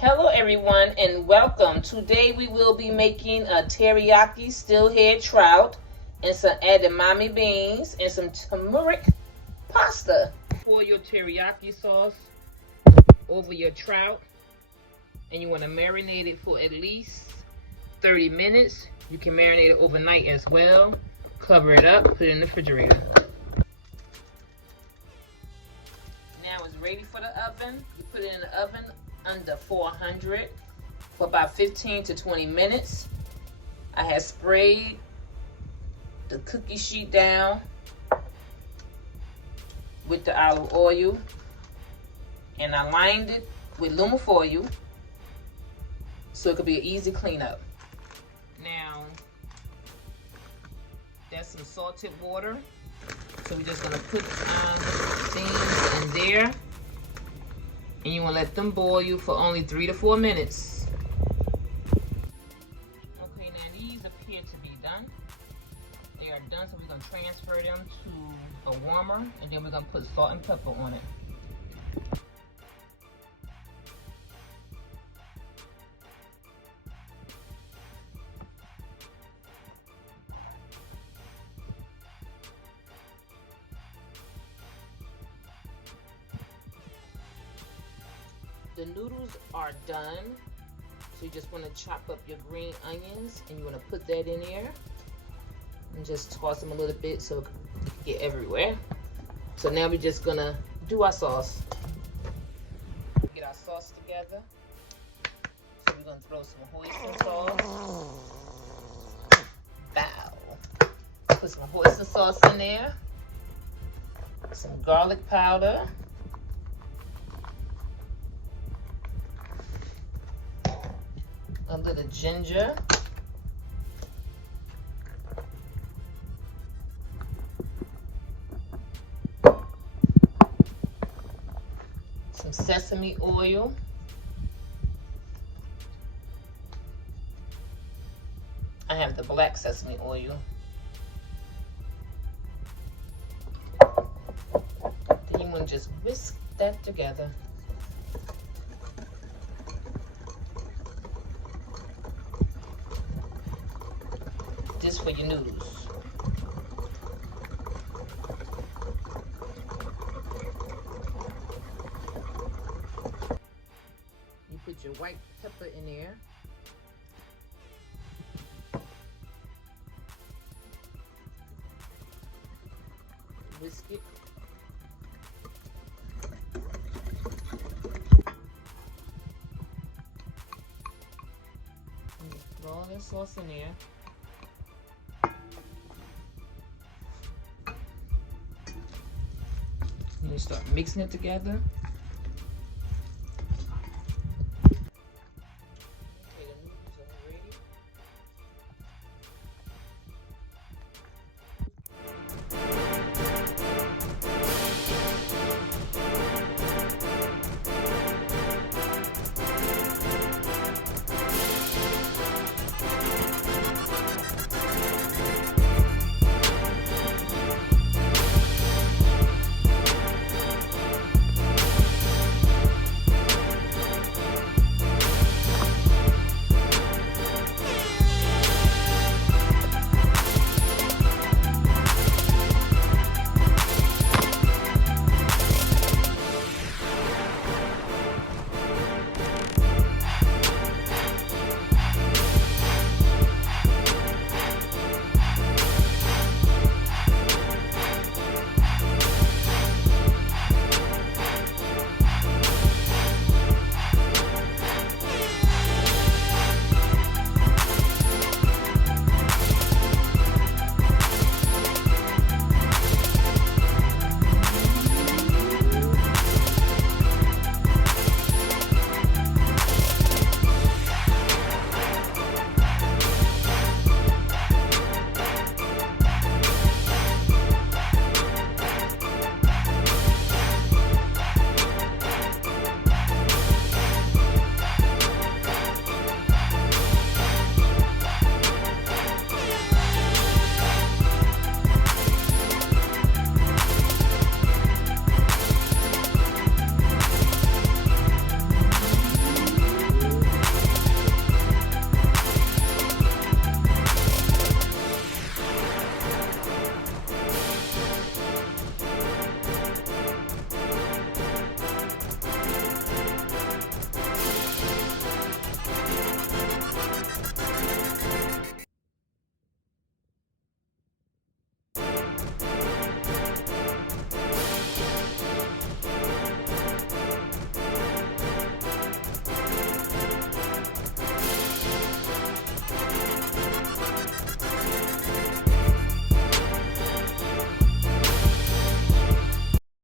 Hello everyone and welcome. Today we will be making a teriyaki steelhead trout and some edamame beans and some turmeric pasta. Pour your teriyaki sauce over your trout and you want to marinate it for at least 30 minutes. You can marinate it overnight as well. Cover it up, put it in the refrigerator. Now it's ready for the oven. You put it in the oven under 400 for about 15 to 20 minutes. I have sprayed the cookie sheet down with the olive oil and I lined it with aluminum foil so it could be an easy cleanup. Now that's some salted water, so we're just gonna put things in there. And you want to let them boil for only 3 to 4 minutes. Okay, now these appear to be done. They are done, so we're going to transfer them to a warmer, and then we're going to put salt and pepper on it. The noodles are done, so you just want to chop up your green onions and you want to put that in there and just toss them a little bit so it can get everywhere. So now we're just gonna do our sauce. Get our sauce together. So we're gonna throw some hoisin sauce. Bow. Put some hoisin sauce in there. Some garlic powder. A little ginger, some sesame oil, I have the black sesame oil, then you want to just whisk that together. Just for your noodles. You put your white pepper in there. Whisk it. And just put all that sauce in there. You start mixing it together.